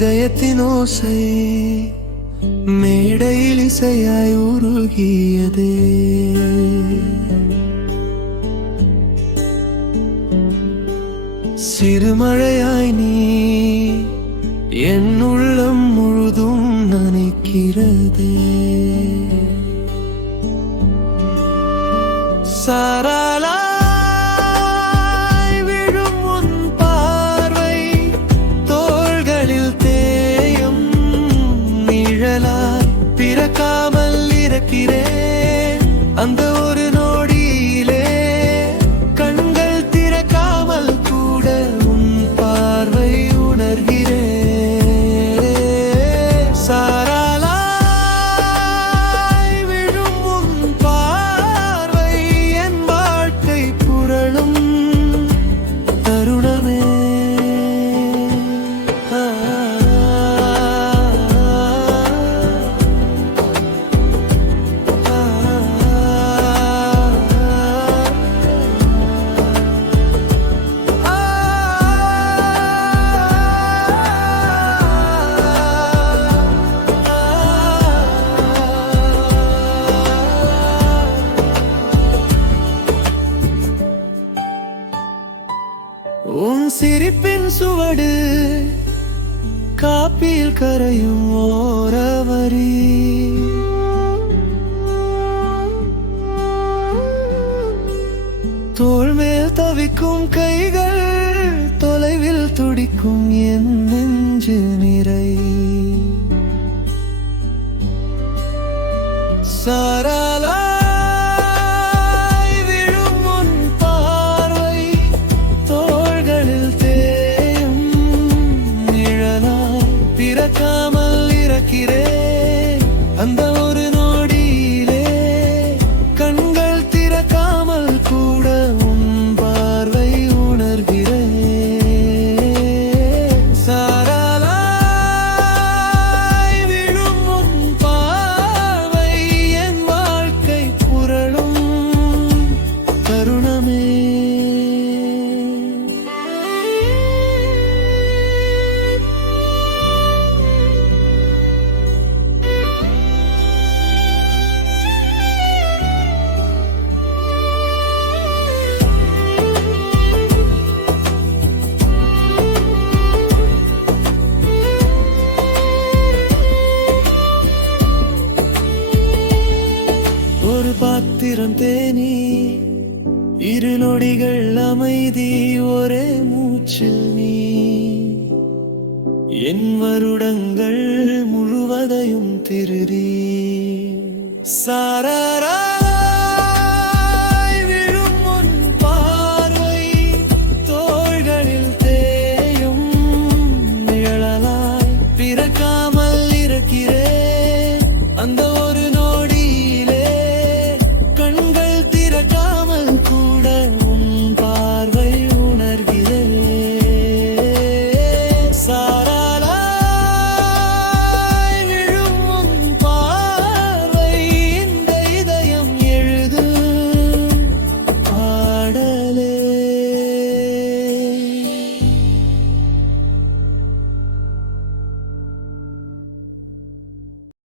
இதயத்தின் ஓசை மேடையில் இசையாய் உருகியதே. சிறுமழையாய் நீ என் உள்ளம் முழுதும் நனைக்கிறதே. சாராலாய் விழும் உன் பார்வை தோள்களில் தேயும் நிழலாய் பிறக்காமல் இருக்கிறேன். அந்த ஒரு நொடியிலே கண்கள் திறக்காமல் கூட உன் பார்வை உணர்கிறேன். சாராலாய் விழும் உன் பார்வை என் வாழ்க்கை புரளும் தருணமே. உன் சிரிப்பின் சுவடு காப்பில் கரையும் ஓரவரி. தோள் மேல் தவிக்கும் கைகள் தொலைவில் துடிக்கும் என் நெஞ்சு நிறை. சாராலா பிறக்காமல் இருக்கிறேன். அந்த ஒரு நொடியிலே கண்கள் திறக்காமல் கூட உன் பார்வை உணர்கிறேன். சாராலாய் விழும் உன் பார்வை என் வாழ்க்கை புரளும் தருணமே. ஒரு பாத்திரம் தேனி இரு நொடிகள் அமைதி ஒரே மூச்சில் நீ என் வருடங்கள் முழுவதையும் திருடி. சாராரா